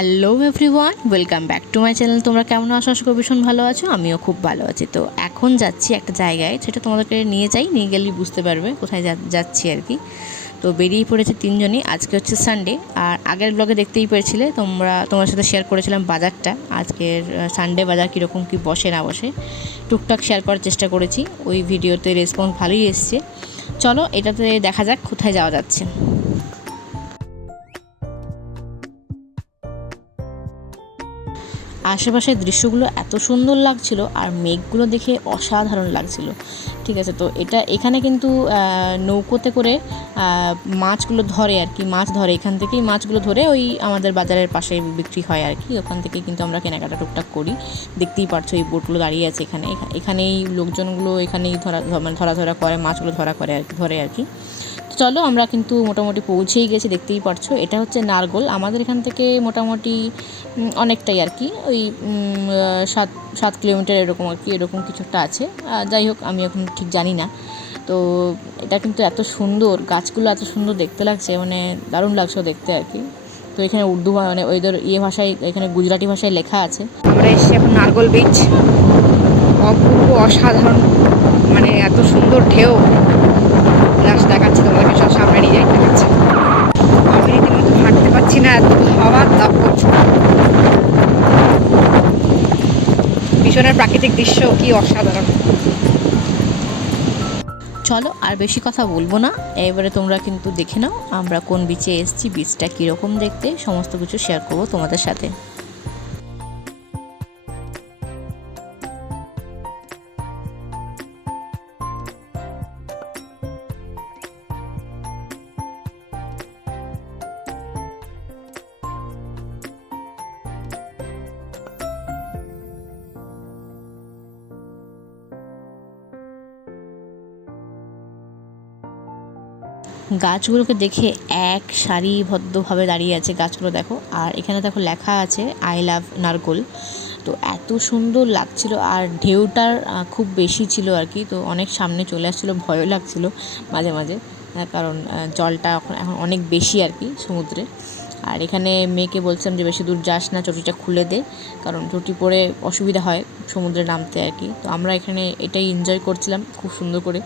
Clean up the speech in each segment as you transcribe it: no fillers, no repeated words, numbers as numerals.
Hello everyone, welcome back to my channel. তোমরা কেমন আছো? আশা করি ভীষণ ভালো আছো। আমিও খুব ভালো আছি। তো এখন যাচ্ছি একটা জায়গায়, সেটা তোমাদেরকে নিয়ে গেলেই বুঝতে পারবে কোথায় যাচ্ছি আর কি। তো বেরিয়ে পড়েছে তিনজনই। আজকে হচ্ছে সানডে, আর আগের ব্লগে দেখতেই পেরেছিলে তোমার সাথে শেয়ার করেছিলাম বাজারটা। আজকের সানডে বাজার কীরকম কী বসে না বসে টুকটাক শেয়ার করার চেষ্টা করেছি। ওই ভিডিওতে রেসপন্স ভালোই এসছে। চলো এটাতে দেখা যাক কোথায় যাওয়া যাচ্ছে। আশেপাশের দৃশ্যগুলো এত সুন্দর লাগছিল, আর মেঘগুলো দেখে অসাধারণ লাগছিল। ঠিক আছে, তো এখানে কিন্তু নৌকোতে করে মাছগুলো ধরে আর কি, মাছ ধরে এখান থেকেই মাছগুলো ধরে ওই আমাদের বাজারের পাশে বিক্রি হয় আর কি। ওখান থেকে কিন্তু আমরা কেনাকাটা টুকটাক করি। দেখতেই পারছো এই বোটগুলো দাঁড়িয়ে আছে এখানেই লোকজনগুলো এখানেই ধরা করে মাছগুলো ধরে আর কি। চলো আমরা কিন্তু মোটামুটি পৌঁছেই গেছি, দেখতেই পারছো। এটা হচ্ছে নারগোল, আমাদের এখান থেকে মোটামুটি অনেকটাই আর কি, ওই 7 কিলোমিটার এরকম আর কি, এরকম কিছু একটা আছে। যাই হোক, আমি এখন ঠিক জানি না। তো এটা কিন্তু এত সুন্দর, গাছগুলো এত সুন্দর দেখতে লাগছে, মানে দারুণ লাগছে দেখতে আর কি। তো এখানে উর্দু মানে ওইদের ভাষায়, এখানে গুজরাটি ভাষায় লেখা আছে। আমরা এসেছি এখন নারগোল বিচ। অপূর্ব, অসাধারণ, মানে এত সুন্দর ঢেউ। জাস্ট দেখাচ্ছি তোমাদেরকে, সব সামনে নিয়ে যাইতে হচ্ছে। আমি রীতিমতো হাঁটতে পারছি না, এত হাওয়ার দাপ করছে। পিছনের প্রাকৃতিক দৃশ্য কি অসাধারণ। চলো আর বেশি কথা বলবো না, এবারে তোমরা কিন্তু দেখে নাও আমরা কোন বিচে এসেছি, বিচটা কীরকম দেখতে, সমস্ত কিছু শেয়ার করবো তোমাদের সাথে। গাছগুলোকে দেখে এক সারিবদ্ধভাবে দাঁড়িয়ে আছে গাছগুলো, দেখো। আর এখানে দেখো লেখা আছে আই লাভ নারকোল। তো এত সুন্দর লাগছিল, আর ঢেউটার খুব বেশি ছিল আর কি। তো অনেক সামনে চলে আসছিলো, ভয়ও লাগছিল মাঝে মাঝে, কারণ জলটা এখন অনেক বেশি আর কি সমুদ্রে। আর এখানে মেয়েকে বলছিলাম যে বেশি দূর যাস না, চটিটা খুলে দে, কারণ চটি পরে অসুবিধা হয় সমুদ্রে নামতে আর কি। তো আমরা এখানে এটাই এনজয় করছিলাম খুব সুন্দর করে।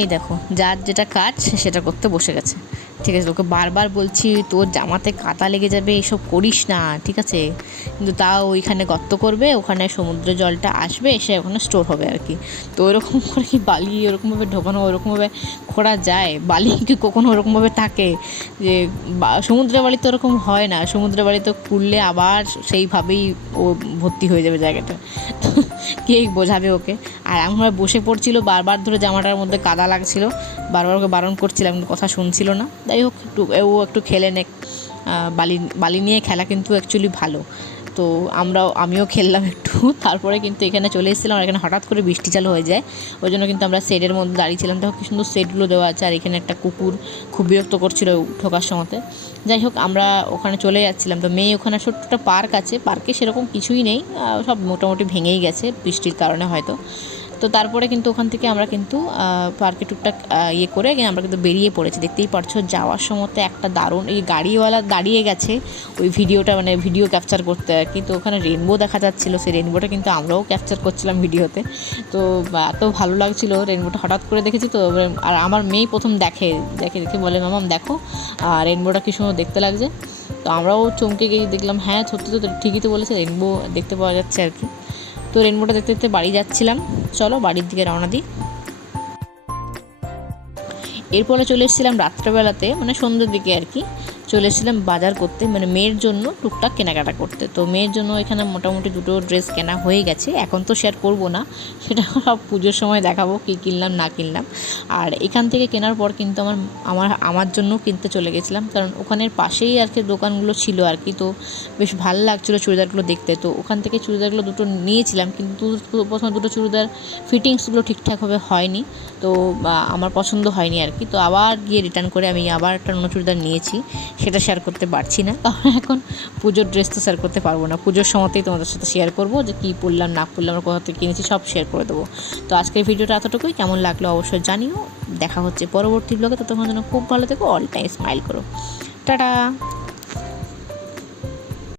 এই দেখো, যার যেটা কাজ সে সেটা করতে বসে গেছে। ঠিক আছে, ওকে বারবার বলছি তোর জামাতে কাঁটা লেগে যাবে, এসব করিস না, ঠিক আছে। কিন্তু তাও ওইখানে গর্ত করবে, ওখানে সমুদ্রের জলটা আসবে, এসে ওখানে স্টোর হবে আর কি। তো ওইরকম করে কি বালি ওরকমভাবে ঢোকানো, ওরকমভাবে খোঁড়া যায়? বালি কি কখনো ওরকমভাবে থাকে যে সমুদ্রের বালি তো ওরকম হয় না, সমুদ্রের বালি তো খুললে আবার সেইভাবেই ও ভর্তি হয়ে যাবে জায়গাটা। তো কে বোঝাবে ওকে? আর আমরা বসে পড়ছিল, বারবার ধরে জামাটার মধ্যে কাদা লাগছিল, বারবার ওকে বারণ করছিলাম, কথা শুনছিল না। যাই হোক, ও একটু খেলে নে, বালি নিয়ে খেলা কিন্তু অ্যাকচুয়ালি ভালো। তো আমিও খেললাম একটু। তারপরে কিন্তু এখানে চলে এসেছিলাম, আর এখানে হঠাৎ করে বৃষ্টি চালু হয়ে যায়। ওই জন্য কিন্তু আমরা শেডের মধ্যে দাঁড়িয়েছিলাম। দেখো কি সুন্দর শেডগুলো দেওয়া আছে, আর এখানে একটা কুকুর খুব বিরক্ত করছিল ঢোকার সময়তে। যাই হোক, আমরা ওখানে চলে যাচ্ছিলাম। তো মেয়ে ওখানে ছোট্ট একটা পার্ক আছে, পার্কে সেরকম কিছুই নেই, সব মোটামুটি ভেঙেই গেছে বৃষ্টির কারণে হয়তো। তো তারপরে কিন্তু ওখান থেকে আমরা কিন্তু পার্কে টুকটাক ইয়ে করে আমরা কিন্তু বেরিয়ে পড়েছি। দেখতেই পারছো যাওয়ার সময়তে একটা দারুণ এই গাড়িওয়ালা দাঁড়িয়ে গেছে ওই ভিডিওটা, মানে ভিডিও ক্যাপচার করতে আর কি। তো ওখানে রেনবো দেখা যাচ্ছিলো, সেই রেনবোটা কিন্তু আমরাও ক্যাপচার করছিলাম ভিডিওতে। তো এত ভালো লাগছিলো রেনবোটা, হঠাৎ করে দেখেছি তো। আর আমার মেয়ে প্রথম দেখে বলে, মামাম দেখো রেনবোটা কী সুন্দর দেখতে লাগছে। তো আমরাও চমকে গিয়ে দেখলাম, হ্যাঁ সত্যি তো, ঠিকই তো বলেছে, রেনবো দেখতে পাওয়া যাচ্ছে আর কি। তো রেনবোটা দেখতে দেখতে বাড়ি যাচ্ছিলাম। চলো বাড়ির দিকে রওনা দিই। এরপরে চলে এসেছিলাম রাত্রেবেলাতে, মানে সন্ধ্যের দিকে আর কি, চলে এসেছিলাম বাজার করতে, মানে মেয়ের জন্য টুকটাক কেনাকাটা করতে। তো মেয়ের জন্য এখানে মোটামুটি 2টো ড্রেস কেনা হয়ে গেছে, এখন তো শেয়ার করব না, সেটা সব পুজোর সময় দেখাবো কী কিনলাম না কিনলাম। আর এখান থেকে কেনার পর কিন্তু আমার জন্য কিনতে চলে গেছিলাম, কারণ ওখানের পাশেই আর কি দোকানগুলো ছিল আর কি। তো বেশ ভালো লাগছিলো চুড়িদারগুলো দেখতে। তো ওখান থেকে চুড়িদারগুলো 2টো নিয়েছিলাম, কিন্তু প্রথমে 2টো চুড়িদার ফিটিংসগুলো ঠিকঠাকভাবে হয়নি, তো আমার পছন্দ হয়নি আর কি। তো আবার গিয়ে রিটার্ন করে আমি আবার একটা অন্য চুড়িদার নিয়েছি, সেটা শেয়ার করতে পারছি না, কারণ এখন পুজোর ড্রেস তো শেয়ার করতে পারবো না। পুজোর সময়তেই তোমাদের সাথে শেয়ার করবো যে কী পরলাম না পরলাম, আমরা কোথা থেকে কিনেছি সব শেয়ার করে দেবো। তো আজকের ভিডিওটা এতটুকুই, কেমন লাগলো অবশ্যই জানিও। দেখা হচ্ছে পরবর্তী ব্লগে, ততক্ষণ যেন খুব ভালো থেকো, অল টাইম স্মাইল করো, টাটা।